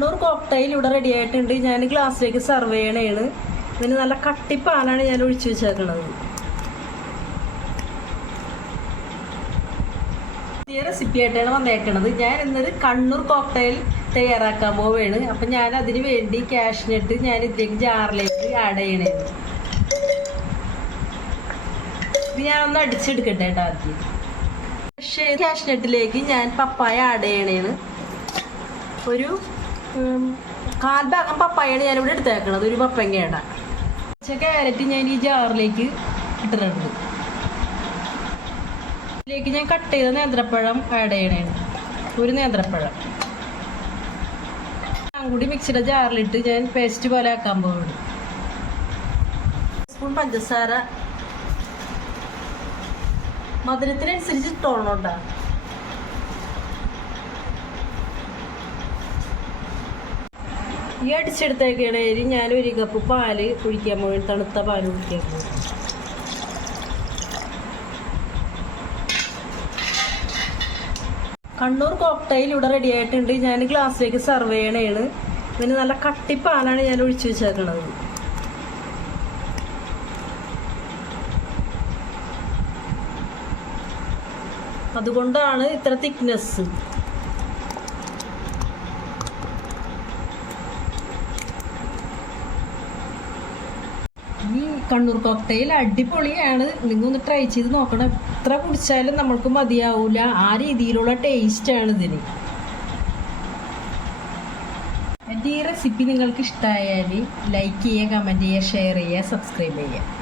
Kannur cocktail ഇവിടെ ready ആയിട്ടുണ്ട്. ഞാൻ ഗ്ലാസ്സിലേക്ക് സെർവ് ചെയ്യണേണ്. ഇതിന് നല്ല കട്ടിപ്പാലാണ് ഞാൻ ഒഴിച്ചു വെച്ചേക്കണത്. പുതിയ റെസിപ്പി ആയിട്ടാണ് വന്നേക്കണത്. ഞാൻ ഇന്നൊരു കണ്ണൂർ കോക്ടെയിൽ തയ്യാറാക്കാൻ പോവുകയാണ്. അപ്പം ഞാൻ അതിന് വേണ്ടി കാഷ്നട്ട് ഞാൻ ഇതിലേക്ക് ജാറിലേക്ക് ആഡ് ചെയ്യണേണ്. ഇത് ഞാനൊന്ന് അടിച്ചെടുക്കട്ടെ കേട്ടോ. ആദ്യം കാഷ്നട്ടിലേക്ക് ഞാൻ പപ്പായ ആഡ് ചെയ്യണേണ്. ഒരു 1/4 ഭാഗം പപ്പായാണ് ഞാനിവിടെ എടുത്തേക്കണത്. ഒരു പപ്പങ്ങയുടെ ക്യാരറ്റ് ഞാൻ ഈ ജാറിലേക്ക് ഇട്ടിട്ടുണ്ട്. ഇതിലേക്ക് ഞാൻ കട്ട് ചെയ്ത നേന്ത്രപ്പഴം ആഡ് ചെയ്യണേണ്. ഒരു നേന്ത്രപ്പഴം കൂടി മിക്സിയുടെ ജാറിലിട്ട് ഞാൻ പേസ്റ്റ് പോലെ ആക്കാൻ പോകുന്നു. സ്പൂൺ പഞ്ചസാര മധുരത്തിനനുസരിച്ച് ഇട്ടോളണോട്ടാ. ഈ അടിച്ചെടുത്തേക്കണേല് ഞാൻ 1 കപ്പ് പാല് കുടിക്കാൻ പോയി. തണുത്ത പാല് കുടിക്കാൻ പോയി. കണ്ണൂർ കോക്ടെയിൽ ഇവിടെ റെഡി ആയിട്ടുണ്ട്. ഞാൻ ഗ്ലാസ്സിലേക്ക് സെർവ് ചെയ്യണേണ്. ഇതിന് നല്ല കട്ടിപ്പാലാണ് ഞാൻ ഒഴിച്ചു വെച്ചേക്കണത്. അതുകൊണ്ടാണ് ഇത്ര തിക്നെസ്. ഈ കണ്ണൂർ കോക്ടെയിൽ അടിപൊളിയാണ്. നിങ്ങൾ ഒന്ന് ട്രൈ ചെയ്ത് നോക്കണം. എത്ര കുടിച്ചാലും നമ്മൾക്ക് മതിയാവൂല. ആ രീതിയിലുള്ള ടേസ്റ്റാണ് ഇതിന്. എൻ്റെ ഈ റെസിപ്പി നിങ്ങൾക്ക് ഇഷ്ടമായാൽ ലൈക്ക് ചെയ്യുക, കമൻറ്റ് ചെയ്യുക, ഷെയർ ചെയ്യുക, സബ്സ്ക്രൈബ് ചെയ്യുക.